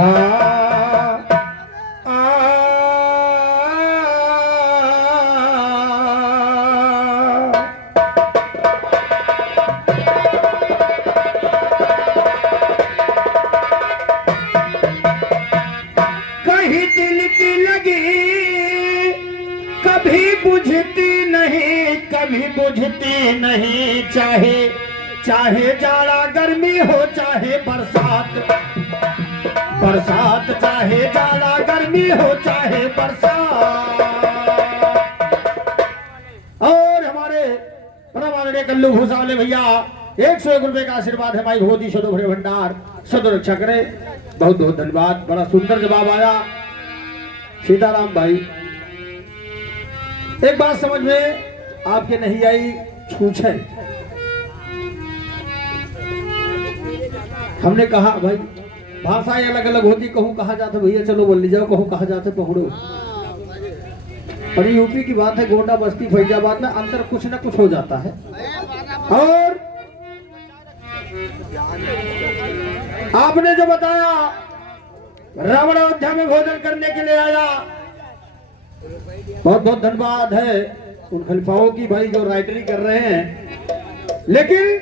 हाँ कहीं दिल की लगी कभी बुझती नहीं, कभी बुझती नहीं, चाहे चाहे जाड़ा गर्मी हो चाहे बरसात, बरसात चाहे जाड़ा गर्मी हो चाहे बरसात। और हमारे परम आदरणीय कल्लू भूसावले भैया 101 रुपए का आशीर्वाद है भाई, बहुत ही शुद्ध भरे भंडार सदो रक्षा करे, बहुत बहुत धन्यवाद। बड़ा सुंदर जवाब आया सीताराम भाई। एक बात समझ में आपके नहीं आई, छूछ है। हमने कहा भाई भाषाएं अलग अलग होती, कहूँ कहा जाता भैया चलो बोल जाओ, कहूँ कहा जाते पकड़ो। और यूपी की बात है, गोंडा बस्ती फैजाबाद में अंदर कुछ ना कुछ हो जाता है। और आपने जो बताया रावण अयोध्या में भोजन करने के लिए आया, बहुत बहुत धन्यवाद है उन खलीफाओं की भाई जो राइटरी कर रहे हैं। लेकिन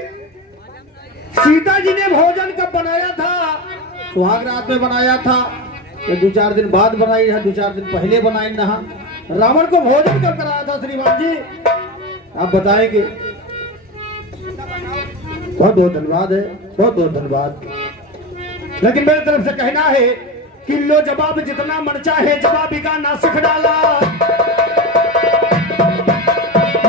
सीता जी ने भोजन कब बनाया था? सुहाग रात में बनाया था या 2-4 दिन बाद बनाई है, 2-4 दिन पहले बनाई ना? रावण को भोजन कब कराया था श्रीमान जी, आप बताएंगे? बहुत बहुत धन्यवाद है, बहुत बहुत धन्यवाद। लेकिन मेरी तरफ से कहना है कि लो जवाब जितना मन चाहे जवाबी का ना सिख डाला,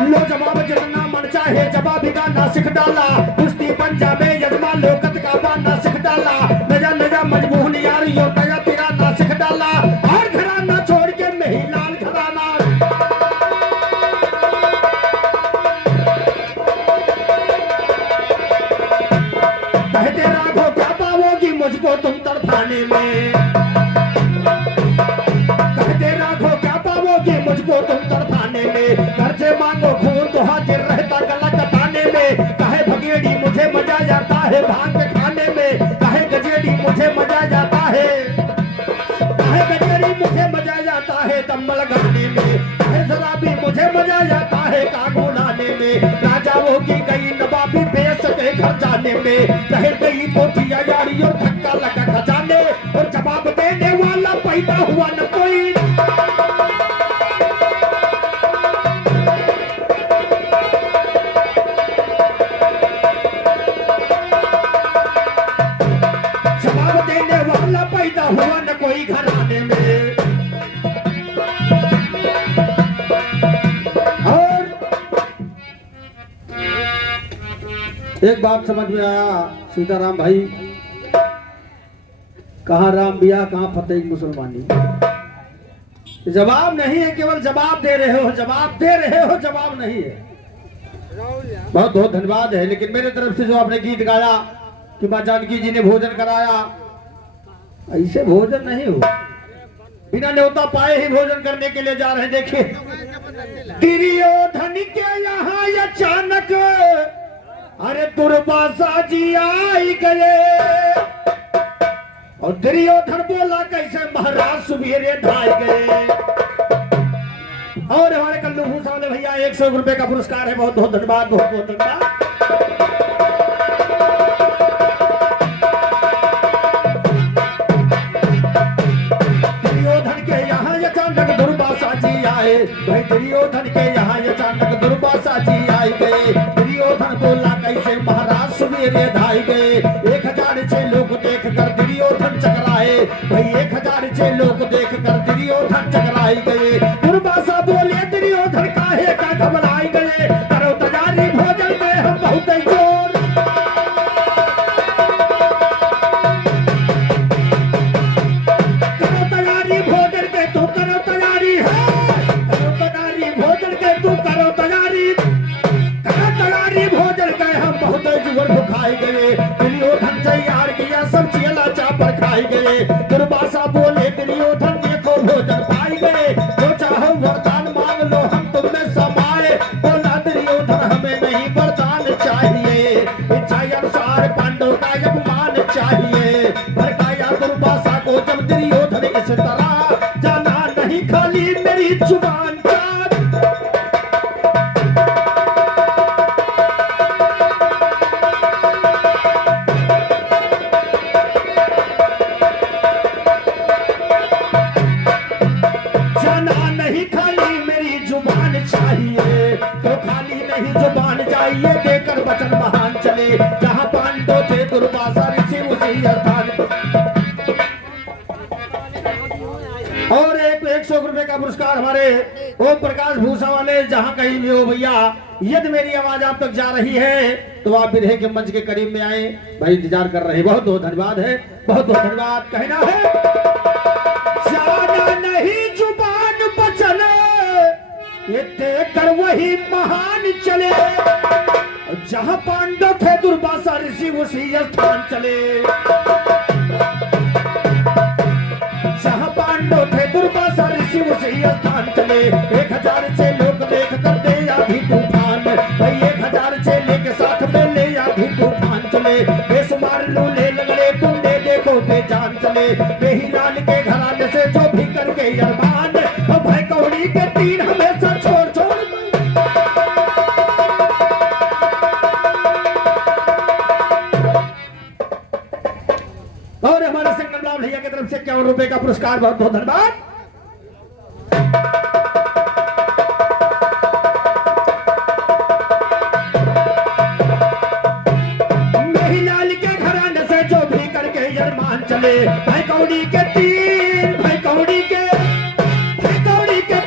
लो जवाब जितना मन चाहे जवाबी का ना सिख डाला, कुश्ती पंजाबे यजमा लोकत का बाना सिख डाला, नजा नजा मजबून यार यो तया तेरा ना सिख डाला, और घराना छोड़ के महिलाल घराना। कहते राघो क्या पाओगी मुझको तुम तड़पाने में, कहते राघो क्या पाओगी मुझको तुम तड़पाने में, घर से मांगो खून तो हाजिर रहता गला कटाने में, कहे भगेड़ी मुझे मजा जाता है भांग के खाने में, कहे गजेड़ी मुझे मजा जाता है, कहे गजेड़ी मुझे मजा जाता है तंबल गाने में, कहे शराबी मुझे मजा जाता है कागू लाने में, राजाओं की गई नवाबी बेच सके घर जाने में, कहे गई पोथिया यारियों धक्का लगा खजाने, और जवाब देने वाला पैदा हुआ न कोई। जवाब देने वाला पैदा हुआ न कोई घराने में। और एक बात समझ में आया सीताराम भाई, कहाँ राम बिया कहाँ फतेह मुसलमानी। जवाब नहीं है, केवल जवाब दे रहे हो, जवाब दे रहे हो, जवाब नहीं है। बहुत बहुत धन्यवाद है। लेकिन मेरे तरफ से जो आपने गीत गाया कि मां जानकी जी ने भोजन कराया, ऐसे भोजन नहीं हो, बिना न्योता पाए ही भोजन करने के लिए जा रहे हैं। देखिए दुर्योधन के यहाँ अचानक अरे दुर्वासा जी आई गए, और दुर्योधन बोला कैसे महाराज सुबेरे ढाई गए। और हमारे कल्लू भूसावले भैया 101 रुपए का पुरस्कार है, बहुत बहुत धन्यवाद, बहुत बहुत धन्यवाद। दुर्योधन के यहाँ अचानक दुर्वासा जी आए, भाई दुर्योधन के यहाँ अचानक दुर्वासा जी आए गए। दुर्योधन बोला कैसे महाराज सुबेरे ढाई गए, 1006 लोग देख कर दुर्योधन चकराए, भाई 1006 लोग देख कर दुर्योधन चकराए गए। दुर्वासा बोले दुर्योधन काहे का घबराए गए, करो तैयारी भोजन में हम बहुत ही जोर। करो तैयारी भोजन के तू करो तैयारी है, करो तैयारी भोजन के तू करो तैयारी, करो तैयारी भोजन के हम बहुत जुगर खाए गए। दुर्योधन तैयार किया सब चेला चापर खाए गए। दुर्वासा बोले दुर्योधन देखो भोजन पाई गए, जो चाहो वरदान मांग लो हम तुमने समाए। बोला दुर्योधन हमें नहीं वरदान चाहिए, इच्छा अनुसार पांडव का अपमान चाहिए। भड़काया दुर्वासा को मेरी जुबान का। जाना नहीं खाली मेरी जुबान चाहिए, तो खाली नहीं जुबान चाहिए, देकर वचन महान चले। जहाँ पांडव थे दुर्वासा ऋषि उसी स्थान। और एक 100 रुपए का पुरस्कार हमारे ओम प्रकाश भूषण वाले, जहां कहीं भी हो भैया, यदि मेरी आवाज आप तक जा रही है तो आप विधे के मंच के करीब में आए। भाई इंतजार कर रहे हैं। बहुत बहुत धन्यवाद है, बहुत बहुत धन्यवाद। कहना है जाना नहीं जुबान बचन, ये देकर वही महान चले। जहां पांडव थे दुर्वासा ऋषि उसी स्थान चले। जहां पांडव थे दुर्वासा ऋषि उसी स्थान चले। 1000 से लोग देख करते आधी तूफान, भाई 1000 से लेके साथ में ले आधी तूफान चले। बेसुमार लूले लगड़े टुंडे देखो बेजान चले। बेही लाल के घराने से जो भी करके अरमान, तो भाई कौड़ी के 3 हमेशा छोड़ छोड़। और हमारे संगमलाल भैया की तरफ से 51 रुपए का पुरस्कार, बहुत बहुत धन्यवाद। महिलाल के घराने से जो भी करके यरमान चले। भाई कौड़ी के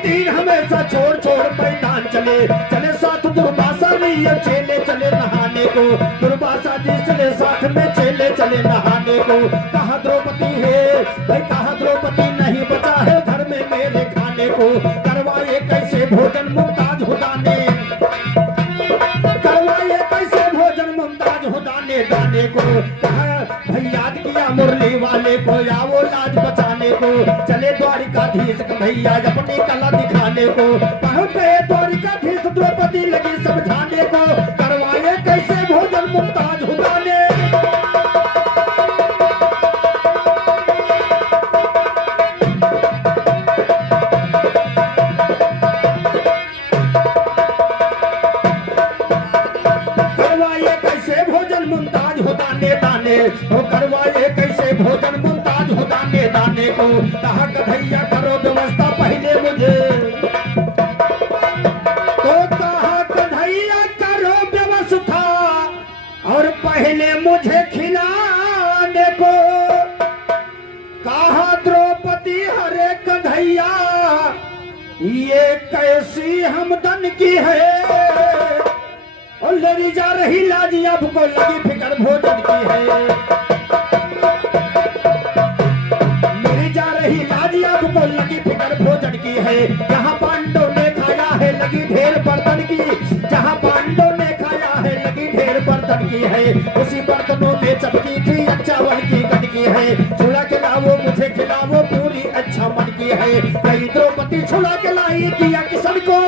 3 हमेशा छोड़ छोड़ मैदान चले। चले साथ दुर्वासा नहीं चेले चले नहाने को। दुर्वासा जी चले साथ में चेले चले नहाने को। कहा द्रौपदी है भाई, कहा द्रौपदी नहीं बचा है घर में मेरे खाने को। करवाए कैसे भोजन मुमताज हो दाने, करवाए कैसे भोजन मुमताज हो दाने दाने को। कहा भाई याद किया मुरली वाले को, या वो लाज बचाने को। चले द्वारिकाधीश भैया अपनी कला दिखाने को। पहुंच गए द्वारिकाधीश, द्रौपदी लगी समझाने को। करवाए कैसे भोजन मुमताज हो दाने। करवाए कैसे भोजन मुमताज हो दाने दाने, तो करवाए कैसे भोजन मुमताज हो दाने दाने को। कहा कन्हैया करो व्यवस्था पहले मुझे, तो कहा कन्हैया करो व्यवस्था और पहले मुझे खिलाने को। कहा द्रौपदी हरे कन्हैया ये कैसी हमदन की है। और लेरी जा रही लाजी आपको लगी फिकर भोजन की है। मेरी जा रही लाजी आपको लगी फिकर भोजन की है। जहाँ पांडव ने खाया है लगी ढेर बर्तन की, जहाँ पांडव ने खाया है लगी ढेर बर्तन की है। उसी बर्तनों में चपकी थी चावल की गंदगी है। छोला खिलाओ मुझे खिलाओ पूरी अच्छा मन की है। कई द्रौपदी छोला खिलाई दिया किशन को।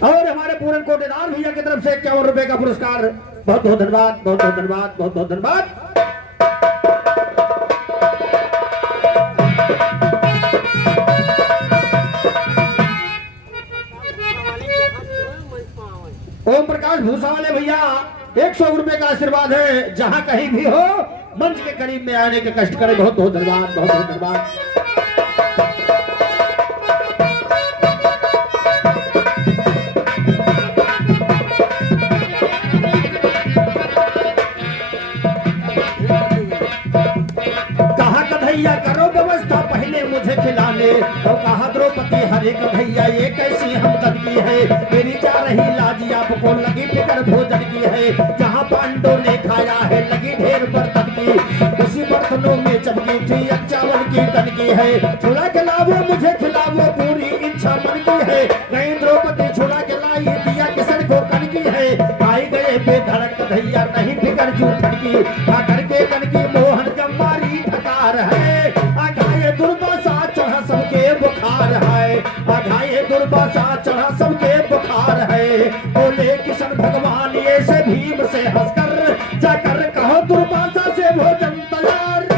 और हमारे पूरन कोटेदार भैया की तरफ से 51 रुपए का पुरस्कार, बहुत बहुत धन्यवाद, बहुत बहुत धन्यवाद, बहुत बहुत धन्यवाद। ओम प्रकाश भूषण वाले भैया 100 रुपए का आशीर्वाद है। जहां कहीं भी हो मंच के करीब में आने के कष्ट करें। बहुत बहुत धन्यवाद, बहुत बहुत धन्यवाद। कन्हैया करो व्यवस्था पहले मुझे खिलाने, तो कहा द्रौपदी हरे कन्हैया ये कैसी हमदन की है। मेरी जा रही लाजी आपको लगी फिकर भोजन की है। जहाँ पांडव ने खाया है लगी ढेर बर्तन की, उसी बर्तनों में चमकी थी चावल की तनकी है। छोला खिलाओ मुझे खिलाओ पूरी इच्छा मन की है। नहीं द्रौपदी छोला खिलाई दिया किशन को कन की है। आई गए बेधड़क कन्हैया नहीं फिकर जूठन की। आकर के कन की मोहन कमारी ठकार है। आघाये दुर्वासा चढ़ा सबके बुखार है। आघाये दुर्वासा चढ़ा सबके बुखार है। बोले किशन भगवान ये से भीम से हंसकर, जाकर कहो दुर्वासा से भोजन तैयार।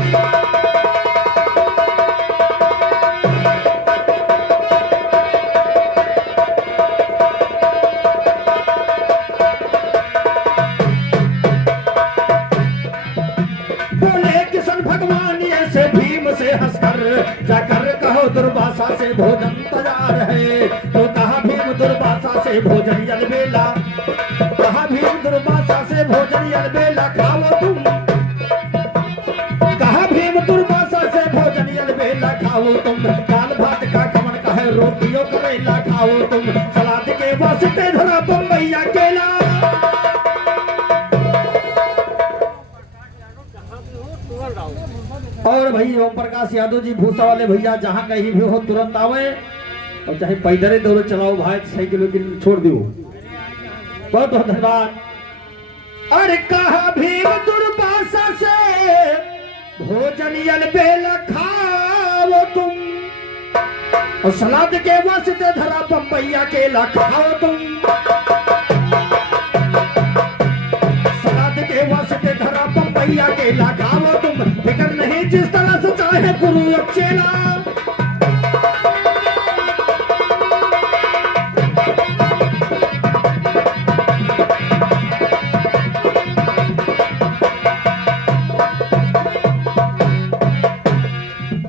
आओ दुर्वासा से भोजन तैयार है। तो कहा भीम दुर्वासा से भोजन अलबेला, कहा भीम दुर्वासा से भोजन अलबेला खाओ तुम, कहा भीम दुर्वासा से भोजन अलबेला खाओ तुम, दाल भात का खमन कहे रोटियों करेला खाओ तुम, सलाद के वास्ते धरा बम्बैया केला। और भाई ओम प्रकाश यादव जी भूसा वाले भैया जहां कहीं भी हो तुरंत आवे, और चाहे पैदल दौड़े चलाओ भाई, साइकिल छोड़ दो। बहुत बहुत धन्यवाद। अरे कहा भीम दुर्वासा से भोजन अलबेला खाओ तुम, और सलाद के वास्ते धरा बम्बैया केला खाओ तुम, सलाद के वास्ते धरा बम्बैया केला खाओ तुम, फिक्र नहीं जिस तरह से चाहे गुरु अब चेला।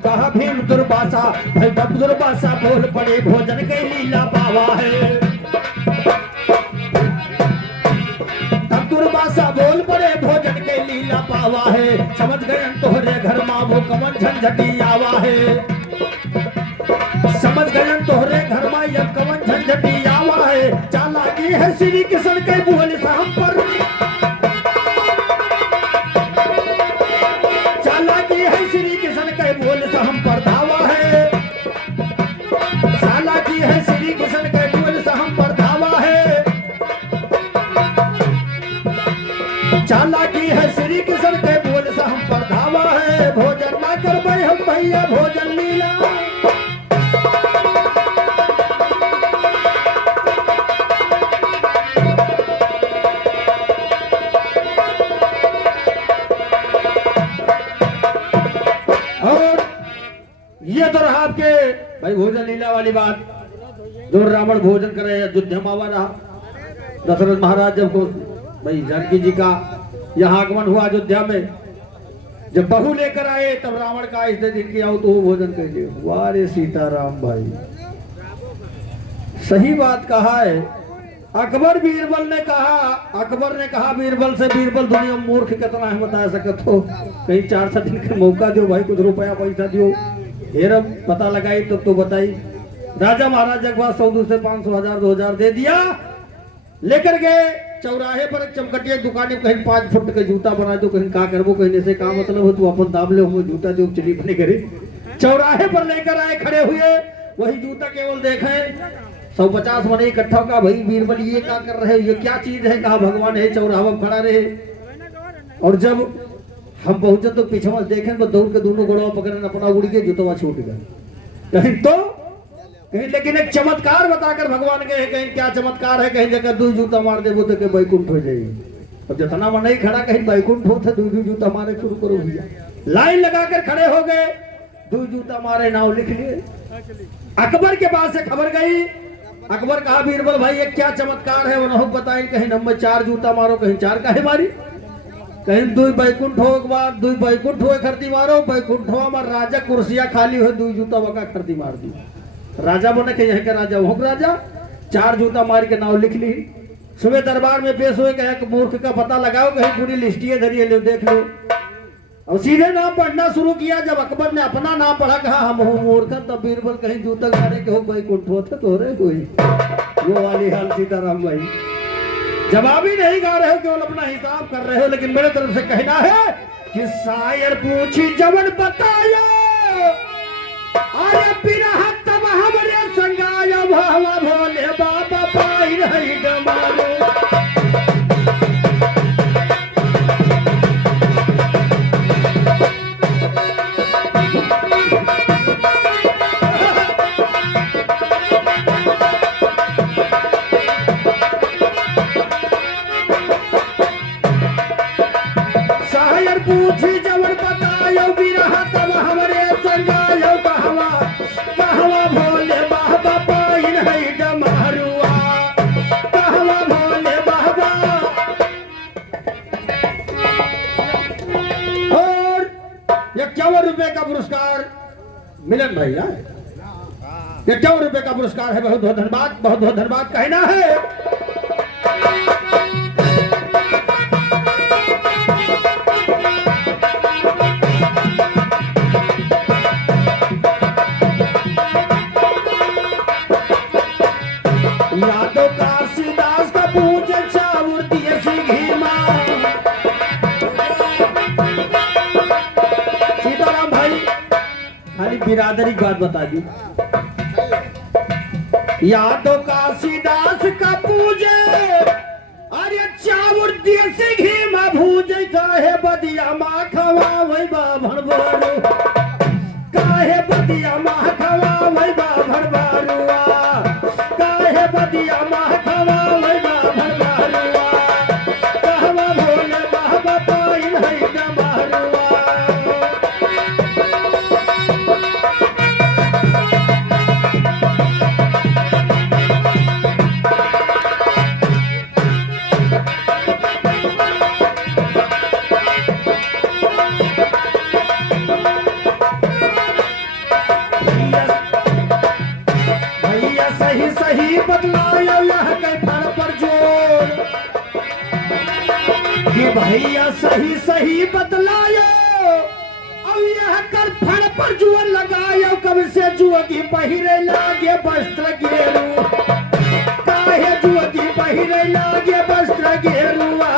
कहा भीम दुर्वासा भाई तब दुर्वासा बोल पड़े भोजन के लीला पावा है, तब दुर्वासा बोल पड़े भोजन के लीला पावा है, समझ गए तोहरे घर माँ वो कमन झंझटी आवा है, समझ गए तोहरे घर माँ यह कमन झंझटी आवा है, चालाकी है श्री किशन के बोल से हम पर, चालाकी है श्री किशन के बोल से हम पर धावा है, चालाकी है श्री किशन के बोल से हम पर धावा है, चालाकी है श्री किशन के बोल से हम पर धावा है, भोजन ना कर भाई हम भैया भोजन लीला। और ये तो रहा आपके भाई भोजन लीला वाली बात, जो रावण भोजन करे अयोध्या में आवा रहा, दशरथ महाराज जब को भाई जानकी जी का यहाँ आगमन हुआ अयोध्या में, जब बहू लेकर आए तब रावण का इस दिन की आओ तो वो भोजन कर लिए। वाह रे सीताराम भाई, सही बात कहा है। अकबर बीरबल ने कहा, अकबर ने कहा बीरबल से, बीरबल दुनिया में मूर्ख कितना है बता सकते हो, कहीं 4 दिन का मौका दो भाई, कुछ रुपया पैसा दियो, फिर पता लगाई तो बताई। राजा महाराज एक बार 100 से 500 1000 2000 दे दिया, लेकर गए चौराहे पर एक चमकटिया दुकान में, कहीं 5 फुट का जूता बना दो, कहीं का करबो, कहने से का मतलब हो तू अपन दाम ले हो जूता जो चली बने करे। चौराहे पर लेकर आए, खड़े हुए, वही जूता केवल देखे 150 मने इकट्ठा का, भाई बीरबल ये क्या कर रहे, ये क्या चीज है, कहा भगवान है, चौराहा में खड़ा रहे। और जब हम पहुंचे तो पीछे में देखें तो दौड़ के दोनों गोड़वा पकड़े, अपना उड़ के जूतवा छूट गया कहीं तो कहीं, लेकिन एक चमत्कार बताकर भगवान के, कहीं क्या चमत्कार है, कहीं जगह 2 जूता मार दे तो के बैकुंठ हो जाएगी। अब जितना मन नहीं खड़ा कहीं बैकुंठ हो, 2 जूता मारे शुरू करो भैया, लाइन लगाकर खड़े हो गए, 2 जूता मारे, नाव लिख लिए। अकबर के पास से खबर गई, अकबर कहा बीरबल भाई ये क्या चमत्कार है, वो बताए, कहीं नंबर 4 जूता मारो, कहीं 4 काहे मारी, कहीं 2 बैकुंठ हो, एक बार 2 बैकुंठ हो खरती मारो, बैकुंठ हो हमार राजा कुर्सियां खाली हो, 2 जूता वका खरती मार दी। राजा बोले कि यहीं का राजा वो राजा, 4 जूता मार के नाव लिख ली। सुबह दरबार में पेश हुए, कहे मूर्ख का पता लगाओ, कहीं पूरी लिस्टियां धरिए लो देख लो, और सीधे नाम पढ़ना शुरू किया। जब अकबर ने अपना नाम पढ़ा, कहा हम हो मूर्ख, तब बीरबल कहीं जूता मारे के हो बैकुंठ होते तो रे कोई, वो वाली हाल सीताराम भाई, जवाब ही नहीं गा रहे हो, केवल अपना हिसाब कर रहे हो। लेकिन मेरे तरफ से कहना है कि शायर पूछी जवन बताया, अरे बिना तब हमरे संगाया, भावा भोले बाबा पाई रही डमारो। शायर पूछी जवन बतायो, बिना तब हमरे संगायो, कहवा भोले बाबा पाई रही डमारुआ, कहवा भोले बाबा। और 51 रुपए का पुरस्कार मिलन भैया, ये 54 रुपए का पुरस्कार है। बहुत बहुत धन्यवाद, बहुत बहुत धन्यवाद कहना है। यादव काशीदास का पूजे चावुर दिए सी घी मां। सीताराम भाई खाली बिरादरी की बात बता दी। यादव काशीदास का पूजे अरे चावुर दिए सी घी मां भूजे काहे बदिया मां खवा वही बाभर बारू। काहे बदिया मां खवा वही बाभर बारुआ। काहे बदिया मां खवा वही बाभर बारुआ। कहवा भोले बाबा पाइन है डमरुआ। भैया सही सही बदलायो यह के फर पर जोर। कि भैया सही सही बदलायो अब यह कर फर पर जोर लगायो। कब से जुअगी पहिरे लागे वस्त्र गेरू। काहे जुअगी पहिरे लागे वस्त्र गेरुआ।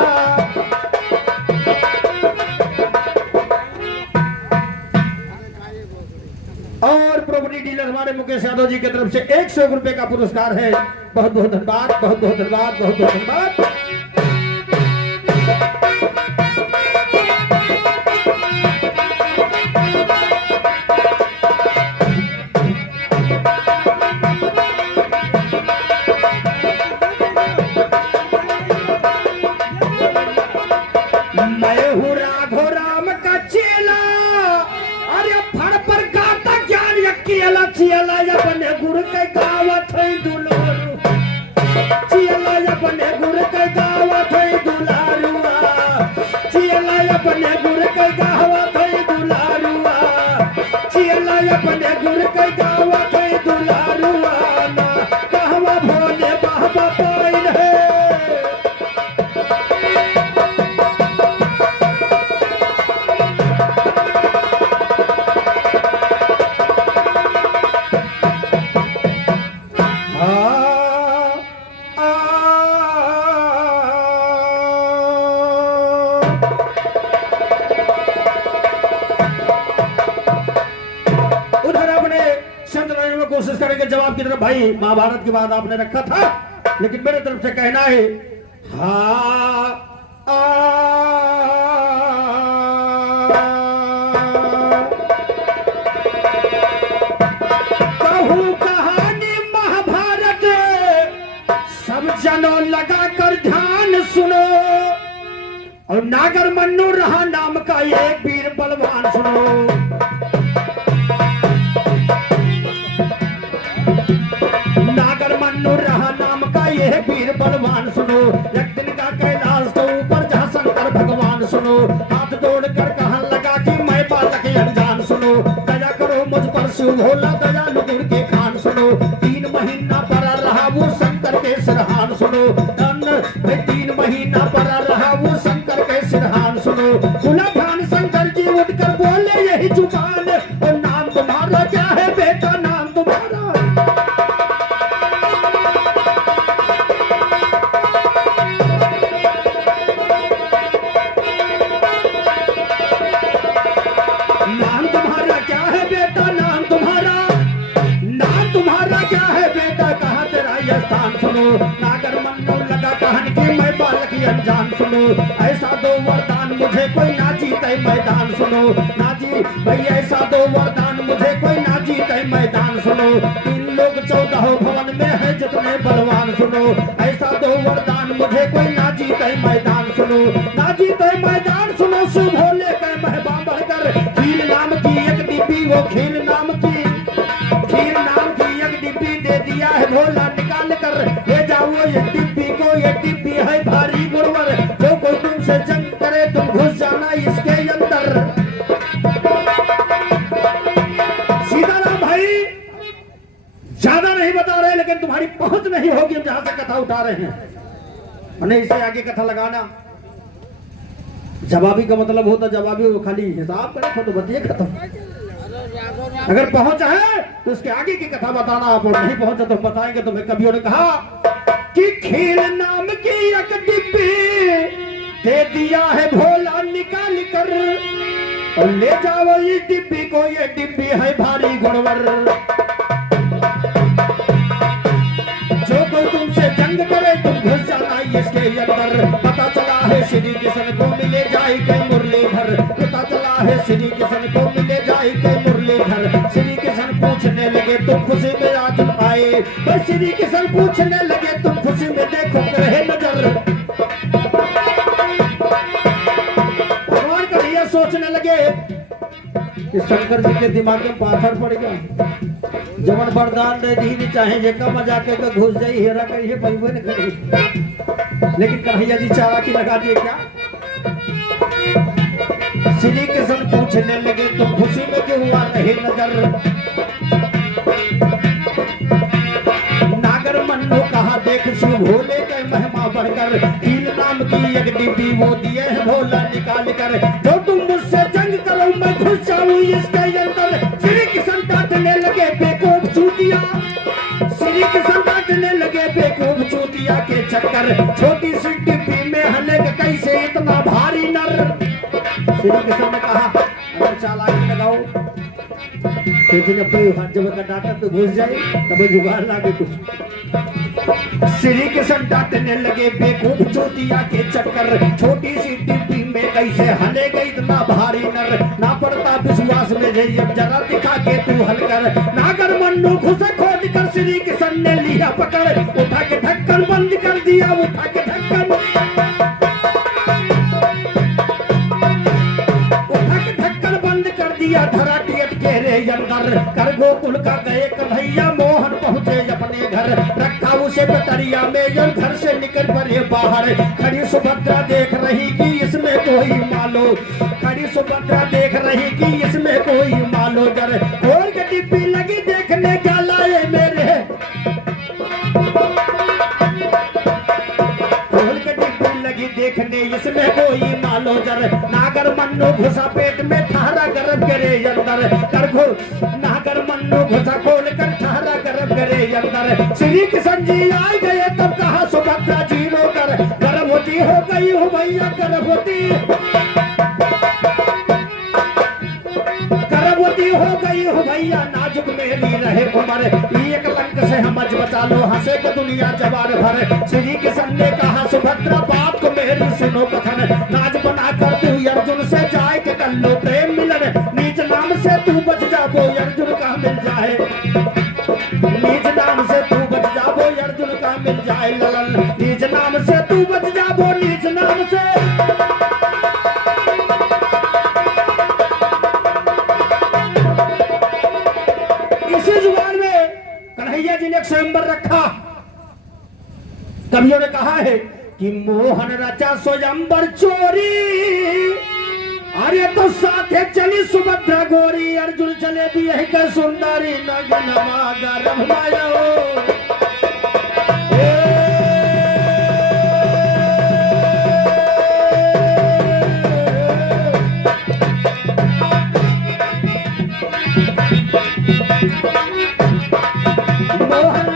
और प्रॉपर्टी डीलर हमारे मुकेश यादव जी की तरफ से 101 रुपए का पुरस्कार है। बहुत बहुत धन्यवाद, बहुत बहुत धन्यवाद, बहुत बहुत धन्यवाद। मैं हूँ राघो राम का चेला। अरे फड़ पर गाता ज्ञान यकियला चियला अपने गुरु के गावत है दुलारू। चियला अपने गुरु के गावत है दुलारुआ। चियला अपने गुरु के गावत है दुलारुआ। चियला अपने गुरु के गावत है दुलारुआ। ना कहवा भोले बाबा पाइन है। उधर अपने शब्द लाने में कोशिश करेंगे जवाब की तरफ। भाई महाभारत की बात आपने रखा था, लेकिन मेरे तरफ से कहना है कहूँ कहानी महाभारत सब जनों लगा कर ध्यान सुनो। और नागर मन्नू रहा नाम का एक वीर बलवान सुनो। नागर मन्नू रहा नाम का यह वीर बलवान सुनो। एक दिन का कैलाश के ऊपर जहाँ शंकर भगवान सुनो। हाथ जोड़कर कहन लगा कि मैं बालक अनजान सुनो। दया करो मुझ पर शिव भोला दयालु गुर के खान सुनो। 3 महीना पड़ा रहा वो शंकर के सिरहान सुनो। 3 महीना पड़ा रहा वो शंकर के सिरहान सुनो। खुला ध्यान शंकर जी उठकर बोले यही जुबान। और नाम तुम्हारा क्या है बेटा, नाम तुम्हारा। नाम तुम्हारा क्या है बेटा, नाम तुम्हारा। नाम तुम्हारा क्या है बेटा, कहाँ तेरा यह स्थान सुनो। नागर मन्नू लगा कहन की मैं बालक अनजान सुनो। ऐसा दो वरदान मुझे कोई ना जीते मैदान सुनो। ना जी भाई ऐसा दो वरदान मुझे कोई ना जीते मैदान सुनो। 3 लोग 14 भवन में है जितने बलवान सुनो। ऐसा दो वरदान मुझे कोई ना जीते मैदान सुनो। ना जीते मैदान सुनो। शिव भोले के महबा बढ़कर खील नाम की एक डिब्बी वो खील नाम की एक डिब्बी दे दिया है भोला निकाल कर। ले जाओ ये डिब्बी को, ये डिब्बी है भारी गुरुवर। जो कोई तुमसे जंग करे तुम घुस जाना इसके अंदर। सीताराम भाई लेकिन तुम्हारी पहुंच नहीं होगी हम जहां से कथा उठा रहे हैं। नहीं इसे आगे कथा लगाना। जवाबी का मतलब होता जवाबी वो खाली हिसाब करे तो बतिए खत्म। अगर पहुंच है तो उसके आगे की कथा बताना आप, और नहीं पहुंचा तो बताएंगे। तुम्हें कवियों ने कहा कि खील नाम की एक डिब्बी दे दिया है भोला निकाल कर, और ले जाओ इस डिब्बी को, ये डिब्बी है भारी गुणवर। जो कोई तुमसे जंग करे तुम घुस जाना इसके अंदर। पता चला है श्री कृष्ण को मिले जाए के मुरलीधर, पता चला है श्री कृष्ण को मिले जाए के मुरलीधर। श्री कृष्ण पूछने लगे तुम खुशी में आज आए, तो श्री कृष्ण पूछने लगे तुम खुशी में देखो रहे नजर। भगवान कन्हैया सोचने लगे कि शंकर जी के दिमाग में पाथर पड़ गया। जवन वरदान दे दी चाहे जे का मजा के घुस जाई हेरा करिए पैबे न करी। लेकिन कन्हैया जी चालाकी लगा दिए क्या। श्री कृष्ण पूछने लगे तुम खुशी में क्यों हुआ रहे नजर। नागर मन्नो कहा देख शिव भोले के महिमा बढ़कर, कील नाम की एक डिब्बी वो दिए है भोला निकाल कर। जो तुम मुझसे जंग करो मैं घुस जाऊं इसके अंदर। श्री कृष्ण डांटने लगे बेवकूफ चूतिया, श्री कृष्ण डांटने लगे बेवकूफ चूतिया के चक्कर। छोटी सी डिब्बी में हले कैसे इतना भारी नर। श्री कृष्ण ने कहा अगर चालाकी लगाओ जब का डाटा तो घुस जाए तब जुगाड़ लागे कुछ। श्री कृष्ण डांटने लगे बेवकूफ चूतिया के चक्कर। छोटी सी डिब्बी में कैसे हलेगा इतना भारी नर। ना पड़ता विश्वास में जब जरा दिखा के तू हलकर। नागर मन्नू घुसे खोद कर श्री कृष्ण ने लिया पकड़। उठा के ढक्कन बंद कर दिया, उठा के ढक्कन, उठा के ढक्कन बंद कर दिया। धरा टियट के रे अंदर कर गोकुल का गए कन्हैया मोहन पहुंचे अपने घर। रखा उसे पटरिया में जो घर से निकल पड़े बाहर। खड़ी सुभद्रा देख रही कि इसमें कोई मालो, खड़ी सुभद्रा देख रही कि इसमें कोई मालो जर। खोल के डिब्बी लगी देखने क्या लाए मेरे, खोल के डिब्बी लगी देखने इसमें कोई मालो जर। नागर मन्नो घुसा पेट में ठहरा गर्भ करे अंदर। कर घो नागर मन्नो घुसा खोल कर ठहरा गर्भ करे अंदर। श्री कृष्ण जी आए गए तब कहा सुभद्रा जी रो कर, गर्भवती हो गई हो भैया गर्भवती, गर्भवती हो गई हो भैया नाजुक मेरी रहे उमर। एक लंक से हम अज बचा लो हंसे को दुनिया जवार भर। श्री कृष्ण ने कहा सुभद्रा बात को मेरी सुनो कथन। नाज बना कर तू अर्जुन से जाए के कर लो प्रेम मिलन। नीच नाम से तू बच जा वो अर्जुन का मिल जाए, नीच नाम से तू बच जा वो अर्जुन का मिल जाए ललन। नीच नाम से तू बच जा वो नीच नाम से। इसी जुबान में कन्हैया जी ने एक स्वयंवर रखा। कवियों ने कहा है कि मोहन रचा स्वयंवर चोरी, अरे तो साथे चली सुभद्रा गोरी। अर्जुन चले भी यही का सुंदरी नगनमा गर्भ माया मोहन,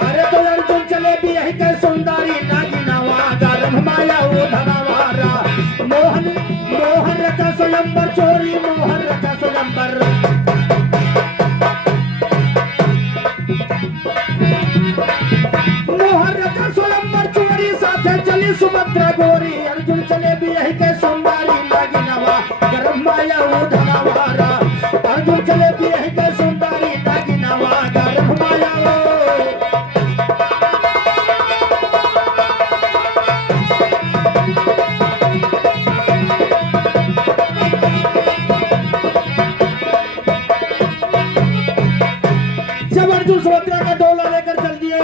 अरे तो अर्जुन चले भी यही का सुंदरी नगनमा गर्भ माया वो धनवारा। मोहन मोहन रचा स्वयंवर चोरी, मोहन रचा स्वयंवर। मोहन रचा स्वयंवर चोरी साथे चली सुभद्रा गोरी। अर्जुन चले भी यही के सुंदरी लागी नवा गर्भ माया वो धनवारा। अर्जुन चले भी यही के सुंदरी लागी नवा गर्भ माया। जब अर्जुन सुभद्रा का डोला लेकर चल दिए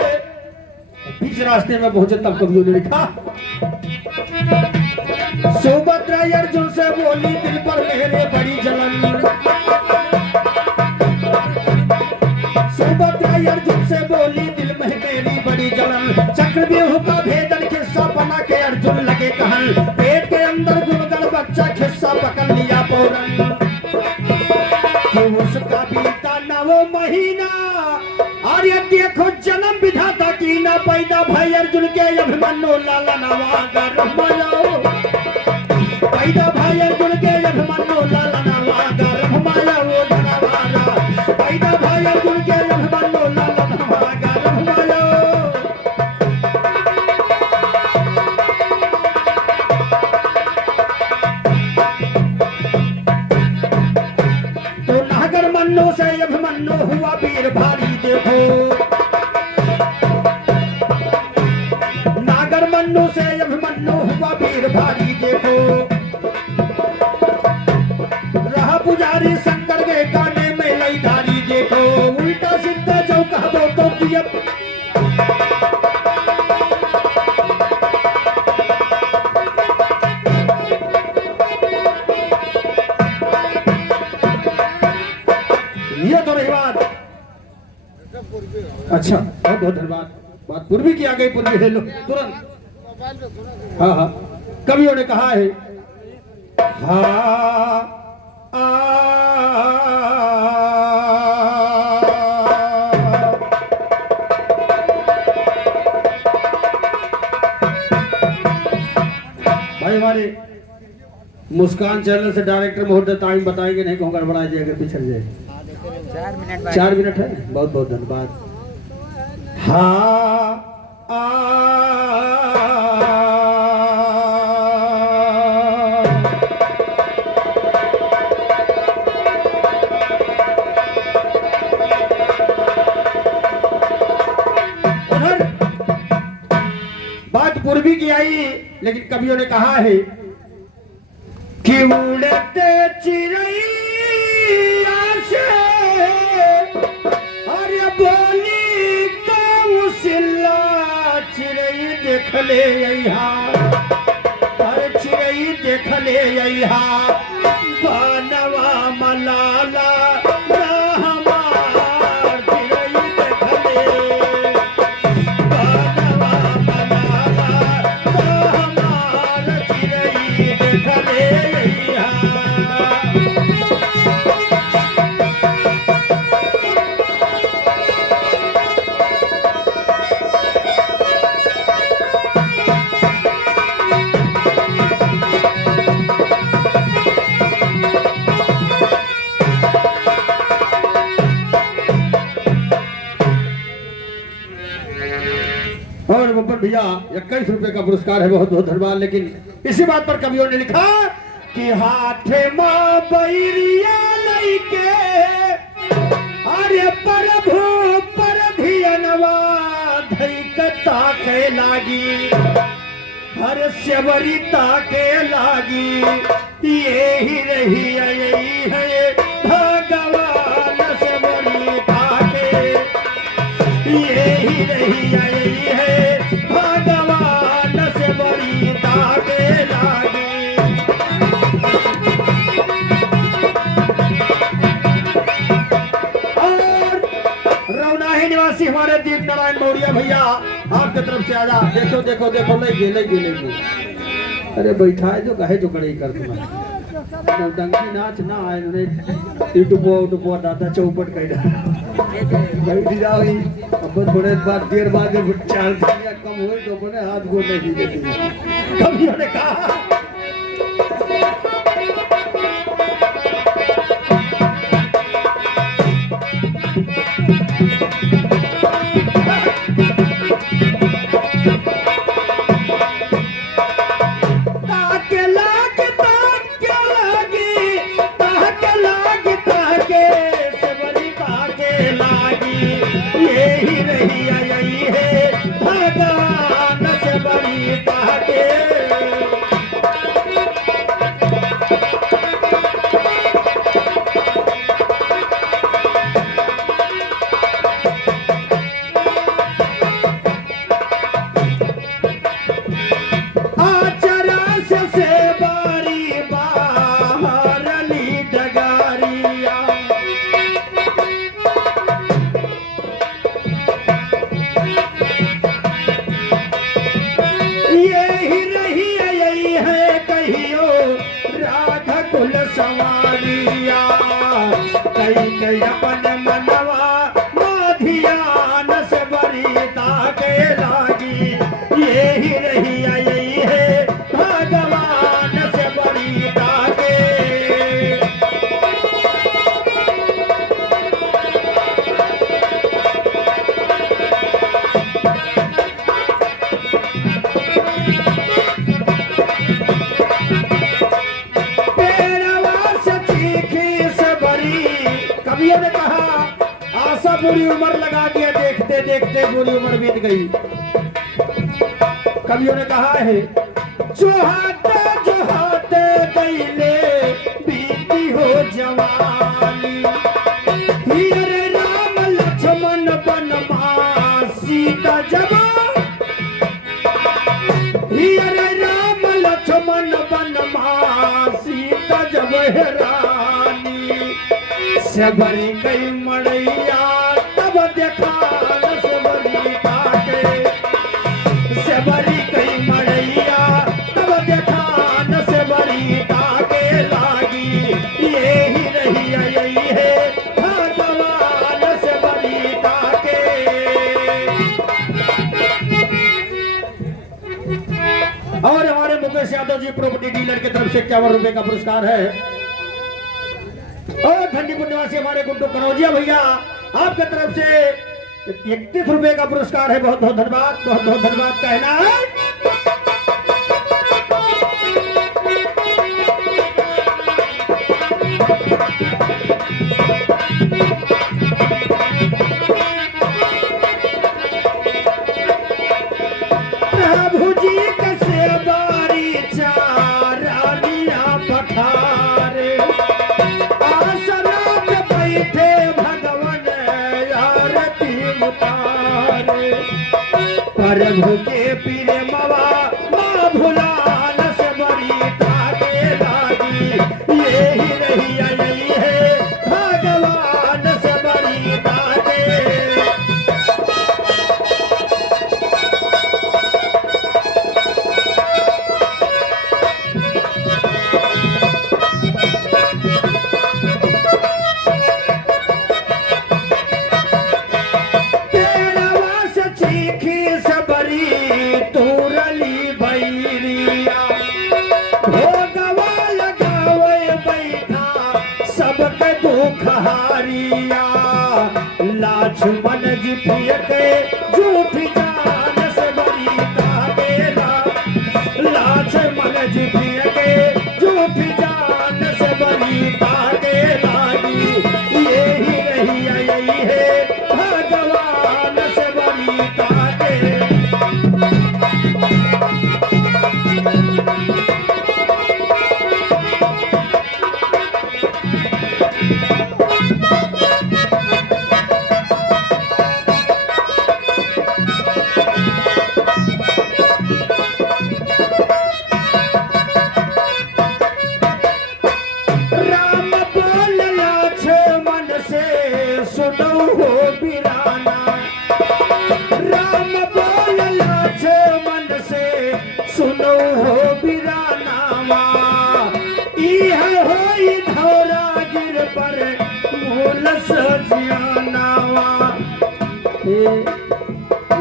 बीच रास्ते में पहुंचे तब कवियों ने लिखा सुभद्रा अर्जुन से बोली दिल पर मेरे बड़ी जलन। सुभद्रा अर्जुन से बोली चक्रव्यूह का भेदन किस्सा बना के अर्जुन लगे कहन, पेट के अंदर गुणगण बच्चा खिस्सा पकड़ लिया पौरन। कि उसका बीता नवो महीना, और ये देखो जन्म विधाता की ना, पैदा भाई अर्जुन के अभिमन्यु लाला नवागा रमायो, पैदा भाई अर्जुन के अभिमन्यु लाला नवागा रमाया वो धनवारा, पैदा भाई अर्जुन के अभिमन्यु लाला नवागा रमायो। तो नागर मन्नो से अभिमन्यु हुआ वीर भारी देखो, नागर मन्नो से अभिमन्यु हुआ वीर भारी देखो। रहा पुजारी शंकर के गाने में लई धारी देखो, उल्टा सीधा जो कहा दो तो किया। ये तो रही बात। अच्छा बहुत बहुत धन्यवाद। बात पूर्वी की आ गई, पूर्वी है लो तुरंत। हाँ हाँ कवियों ने कहा है हाँ भाई हमारे मुस्कान चैनल से डायरेक्टर महोदय टाइम बताएंगे, नहीं कहूँ गड़बड़ा जाए अगर पिछड़ जाए। 4 मिनट है, बहुत बहुत धन्यवाद। हाँ बात पूर्वी की आई, लेकिन कवियों ने कहा है कि उड़ते चिड़ैया से अरे बोली कौशल्या चिड़ै देख ले अरे चिड़ै देख ले बनवा मलाला और बब्बर भैया 21 रुपए का पुरस्कार है, बहुत बहुत धन्यवाद। लेकिन इसी बात पर कवियों ने लिखा कि हाथे माँ बैरिया लइके अरे प्रभु पर धियनवा धैकता के लागी, हर सेवरिता के लागी, यही रही है भगवान सेवरिता के, यही रही है भगवान से बड़ी ताके लागी। और रौनाही निवासी हमारे दीप नारायण मौर्य भैया आपके तरफ से आजा। देखो देखो देखो ले गे। अरे बैठा है जो कहे जो कड़े कर तुम्हारे डंकी नाच ना आए उन्हें इटुपो दादा चौपट कह बैठ जाओ ही। अब थोड़े बाद देर बाद जब 4 दिन कम हुए तो अपने हाथ गोड़ नहीं देती। कभी उन्होंने कहा कई कई अपन मनवा माधियान से बरीता के लागी यही रही यही है भगवान से बरीता के। कवियों ने कहा आशा बुरी उम्र लगा दिया देखते देखते बुरी उम्र बीत गई। कवियों ने कहा है जोहाते जोहाते गईले बीती हो जवानी हीरे राम लक्ष्मण बनवा सीता जब हीरे राम लक्ष्मण बनवा सीता जब रानी सबरी कई मड़ैया तब देखा सबरी ताके सबरी कई मड़ैया तब देखा सबरी ताके लागी यही रही यही है भगवान सबरी ताके। और हमारे मुकेश यादव जी प्रॉपर्टी डीलर की तरफ से 51 रुपए का पुरस्कार है। और ठंडीपुर निवासी हमारे गुड्डू कनौजिया भैया आपके तरफ से 31 रुपए का पुरस्कार है। बहुत बहुत धन्यवाद, बहुत बहुत धन्यवाद कहना है। प्रभु जी के सेवारी चारानिया पठारे बैठे भगवान आरती उतारे प्रभु के पीरे मवा माँ भुलान से बड़ी ताके लागी यही रही यही है भगवान से बड़ी ताके। लक्ष्मण जी के झूठी जान से बड़ी ताकेला लक्ष्मण जी के झूठी जान से बड़ी ताके लागी यही रही यही है भगवान से बड़ी ताके।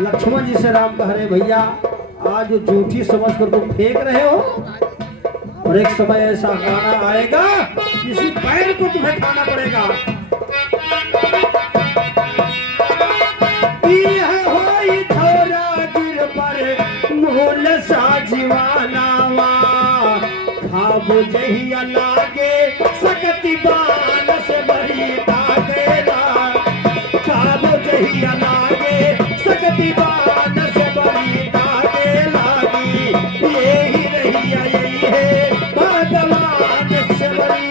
लक्ष्मण जी से राम कह रहे भैया आज झूठी समझ कर तुम फेंक रहे हो और एक समय ऐसा गाना आएगा किसी पैर को तुम्हें खाना पड़ेगा। मूल सा जीवानावा खाबो जहिया लागे सकती बान से बड़ी ताकेला खाबो जहिया लागे सकती बान से बड़ी ताके लागी यही रही यही है भगवान से बड़ी।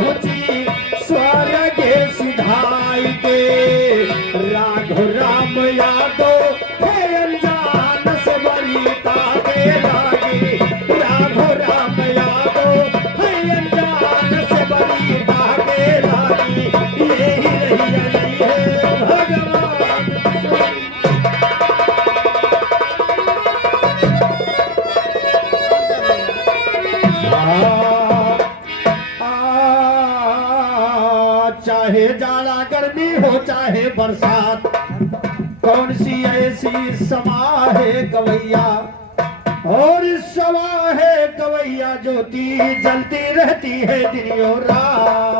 पहुंची स्वर्ग सिधाई के राघव राम यादव थे अनजान से बरीता के लागे राघव राम यादव थे अनजान से बरीता के लागे यही रही नहीं है भगवान चाहे जाड़ा गर्मी हो चाहे बरसात कौन सी ऐसी समा है गवैया और इस समा है गवैया ज्योति जलती रहती है दिन और रात